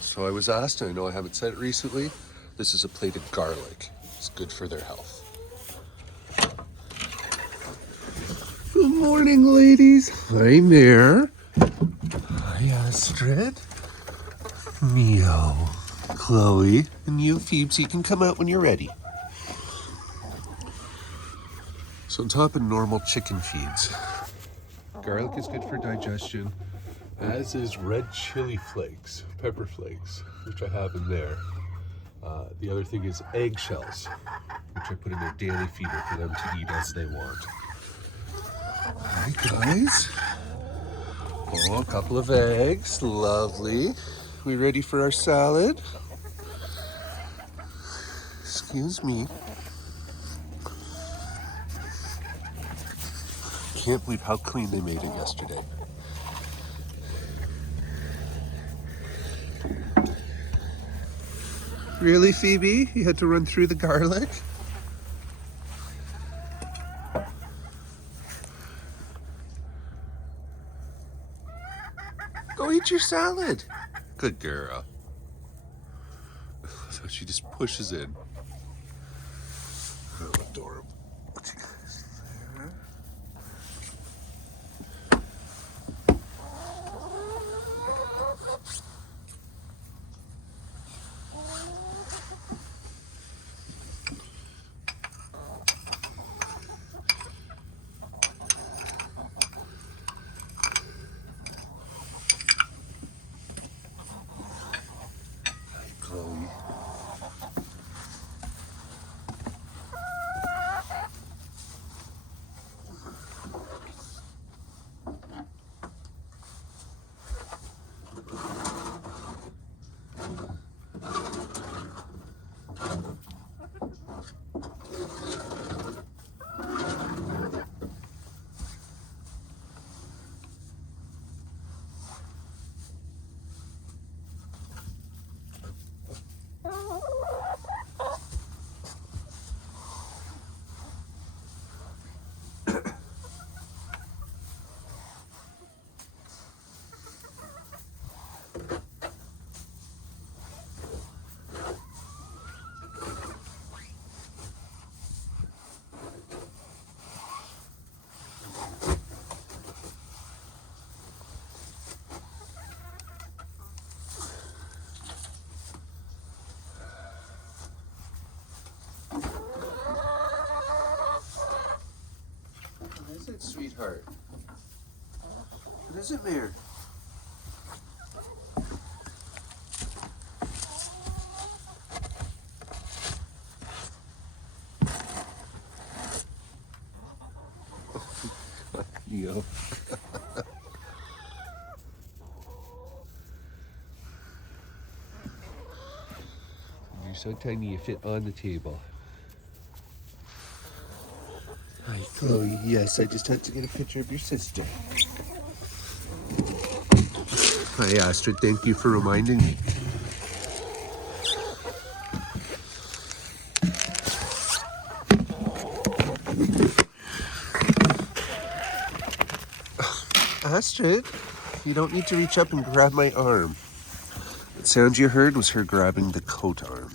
So I was asked, and I know I haven't said it recently, this is a plate of garlic. It's good for their health. Good morning, ladies. Hi, Mare. Hi, Astrid. Meow. Chloe. And you, Phoebes, you can come out when you're ready. So on top of normal chicken feeds, garlic is good for digestion, as is red chili flakes, pepper flakes, which I have in there. The other thing is eggshells, which I put in their daily feeder for them to eat as they want. Hi, guys. Oh, a couple of eggs. Lovely. We ready for our salad? Excuse me. Can't believe how clean they made it yesterday. Really, Phoebe? You had to run through the garlic? Go eat your salad. Good girl. So she just pushes in. Oh, adorable. Chloe. What is it, sweetheart? What is it, Mare? Yo. You're so tiny you fit on the table. Hi, Chloe. Yes, I just had to get a picture of your sister. Hi, Astrid. Thank you for reminding me. Astrid, you don't need to reach up and grab my arm. The sound you heard was her grabbing the coat arm.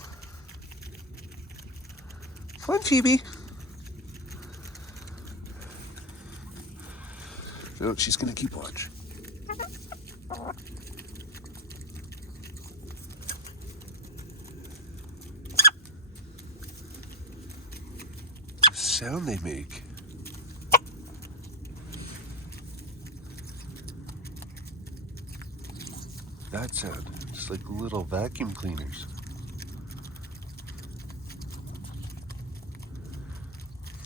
Come on, Phoebe. No, she's gonna keep watch. The sound they make. That sound, just like little vacuum cleaners.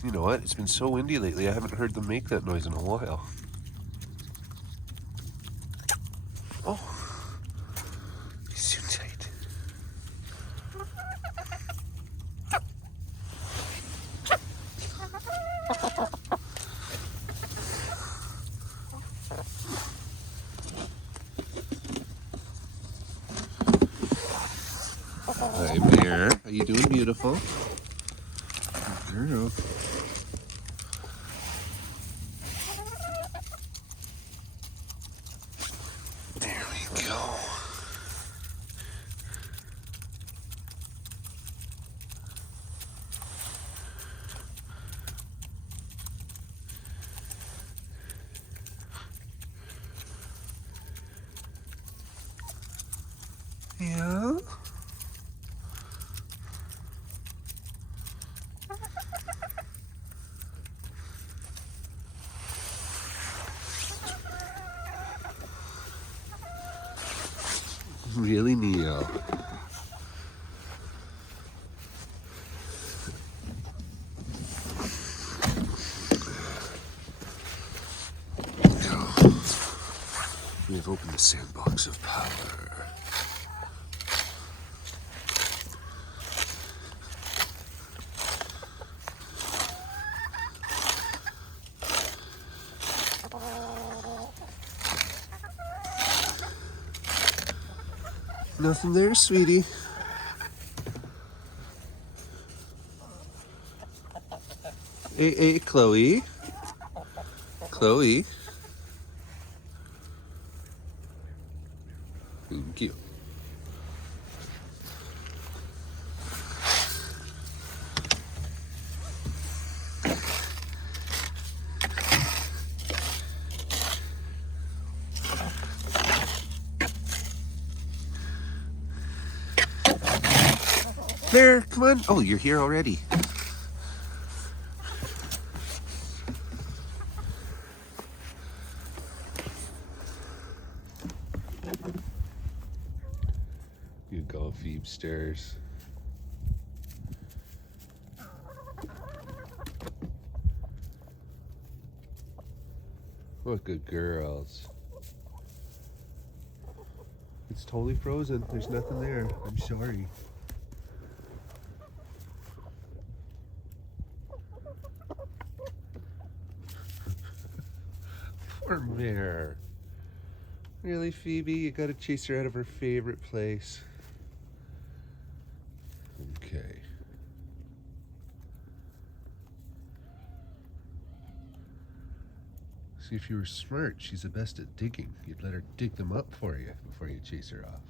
You know what? It's been so windy lately, I haven't heard them make that noise in a while. Oh, he's too tight. Hi, Mare. Are you doing beautiful? Good girl. There we go. Yeah? Really, Neo? We have opened the sandbox of power. Nothing there, sweetie. Hey, Chloe. Chloe. Thank you. There, come on. Oh, you're here already. You go, Phoebe stairs. What good girls. It's totally frozen. There's nothing there. I'm sorry. Poor Mare. Really, Phoebe? You gotta chase her out of her favorite place. Okay. See, if you were smart, she's the best at digging. You'd let her dig them up for you before you chase her off.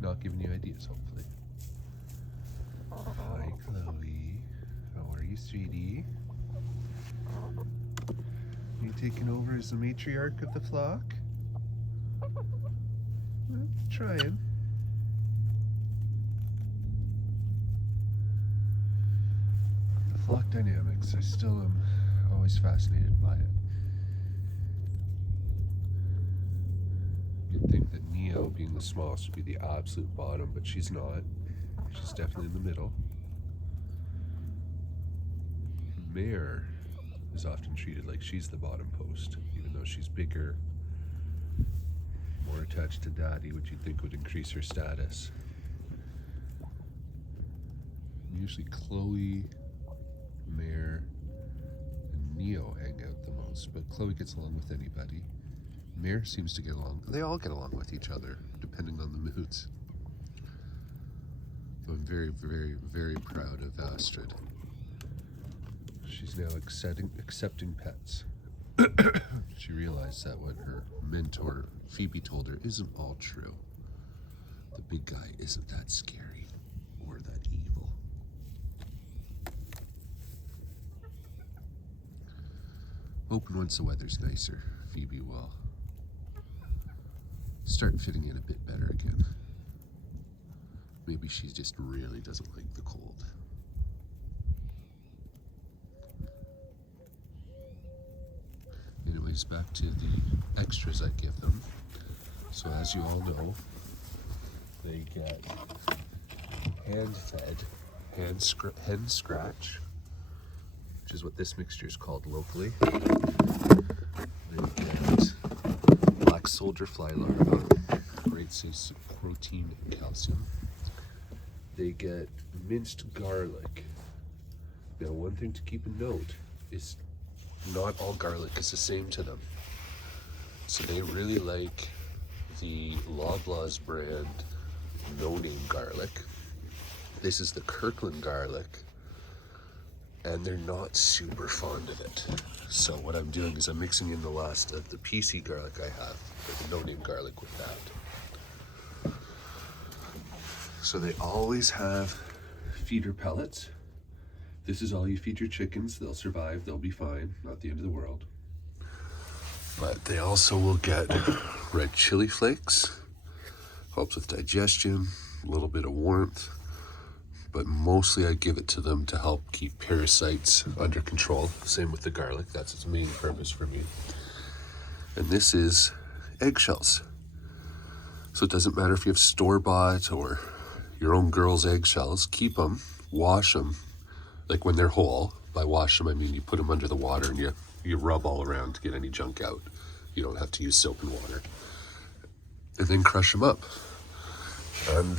Not giving you ideas, hopefully. Hi, Chloe. How are you, sweetie? Are you taking over as the matriarch of the flock? Well, trying. The flock dynamics, I still am always fascinated by it. You'd think that Neo, being the smallest, would be the absolute bottom, but she's not. She's definitely in the middle. Mare is often treated like she's the bottom post, even though she's bigger, more attached to Daddy, which you'd think would increase her status. Usually Chloe, Mare, and Neo hang out the most, but Chloe gets along with anybody. Mare seems to get along. They all get along with each other, depending on the moods. I'm very, very, very proud of Astrid. She's now accepting pets. She realized that what her mentor Phoebe told her isn't all true. The big guy isn't that scary or that evil. Hoping once the weather's nicer, Phoebe will start fitting in a bit better again. Maybe she just really doesn't like the cold. Anyways, back to the extras I give them. So as you all know, they get hand-fed hen scratch, which is what this mixture is called locally. They get black soldier fly larvae, great source of protein and calcium. They get minced garlic. Now, one thing to keep in note is not all garlic is the same to them. So they really like the Loblaws brand no-name garlic. This is the Kirkland garlic, and they're not super fond of it. So what I'm doing is I'm mixing in the last of the PC garlic I have, the no-name garlic with that. So they always have feeder pellets. This is all you feed your chickens. They'll survive, they'll be fine, not the end of the world. But they also will get red chili flakes, helps with digestion, a little bit of warmth, but mostly I give it to them to help keep parasites under control. Same with the garlic, that's its main purpose for me. And this is eggshells. So it doesn't matter if you have store-bought or your own girl's eggshells, keep them, wash them, like when they're whole. By wash them, I mean you put them under the water and you rub all around to get any junk out. You don't have to use soap and water. And then crush them up. And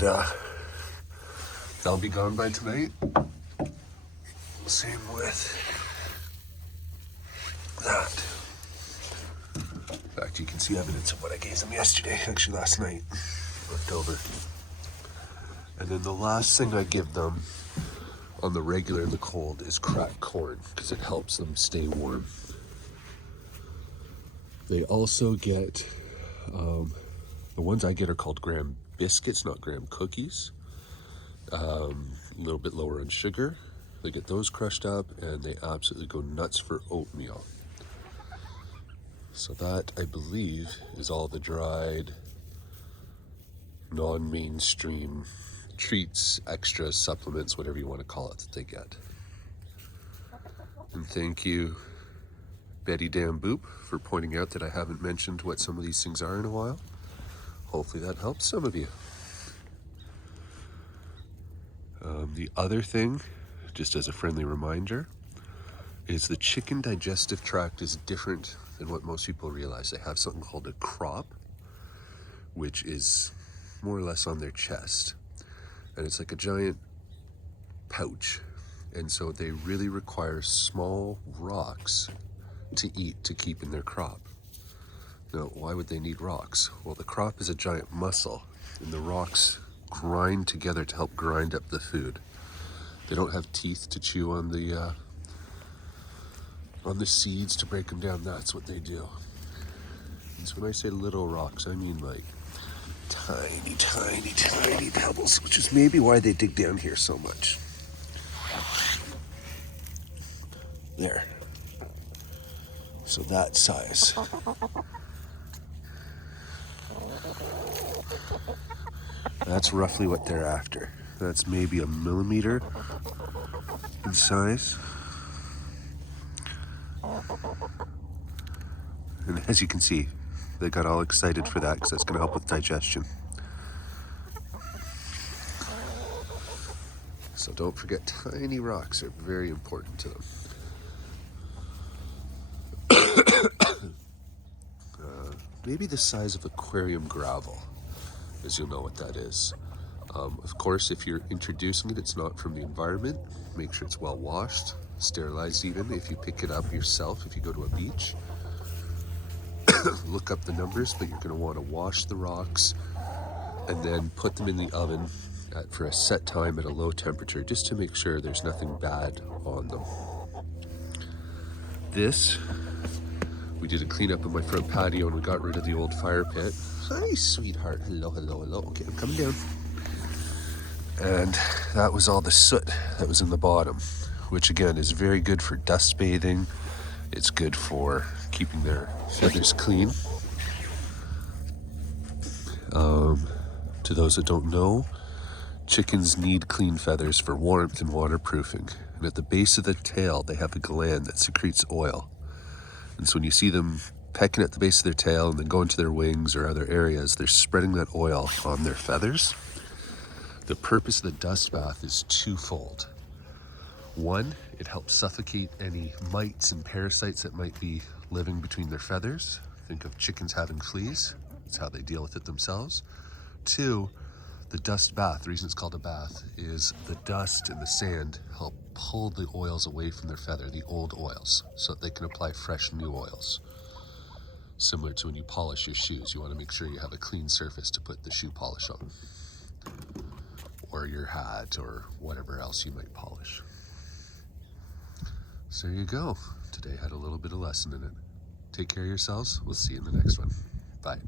they'll be gone by tonight. Same with that. In fact, you can see evidence of what I gave them yesterday, actually last night, left over. And then the last thing I give them on the regular in the cold is cracked corn, because it helps them stay warm. They also get, the ones I get are called graham biscuits, not graham cookies. A little bit lower on sugar. They get those crushed up and they absolutely go nuts for oatmeal. So that, I believe, is all the dried, non-mainstream treats, extras, supplements, whatever you want to call it, that they get. And thank you, Betty Dan Boop, for pointing out that I haven't mentioned what some of these things are in a while. Hopefully that helps some of you. The other thing, just as a friendly reminder, is the chicken digestive tract is different than what most people realize. They have something called a crop, which is more or less on their chest. And it's like a giant pouch. And so they really require small rocks to eat to keep in their crop. Now, why would they need rocks? Well, the crop is a giant muscle, and the rocks grind together to help grind up the food. They don't have teeth to chew on the seeds to break them down. That's what they do. And so when I say little rocks, I mean like tiny, tiny, tiny pebbles, which is maybe why they dig down here so much. There. So that size. That's roughly what they're after. That's maybe a millimeter in size. And as you can see, they got all excited for that because that's going to help with digestion. So don't forget, tiny rocks are very important to them. Maybe the size of aquarium gravel, as you'll know what that is. Of course, if you're introducing it, it's not from the environment. Make sure it's well washed, sterilized even if you pick it up yourself, if you go to a beach. Look up the numbers, but you're going to want to wash the rocks and then put them in the oven for a set time at a low temperature, just to make sure there's nothing bad on them. This, we did a cleanup of my front patio and we got rid of the old fire pit. Hi, sweetheart. Hello, hello, hello. Okay, I'm coming down. And that was all the soot that was in the bottom, which again is very good for dust bathing. It's good for keeping their feathers clean. To those that don't know, chickens need clean feathers for warmth and waterproofing. And at the base of the tail, they have a gland that secretes oil. And so when you see them pecking at the base of their tail and then go into their wings or other areas, they're spreading that oil on their feathers. The purpose of the dust bath is twofold. One, it helps suffocate any mites and parasites that might be living between their feathers. Think of chickens having fleas. It's how they deal with it themselves. Two, the dust bath, the reason it's called a bath, is the dust and the sand help pull the oils away from their feather, the old oils, so that they can apply fresh new oils. Similar to when you polish your shoes, you want to make sure you have a clean surface to put the shoe polish on, or your hat, or whatever else you might polish. So there you go. Today had a little bit of lesson in it. Take care of yourselves. We'll see you in the next one. Bye.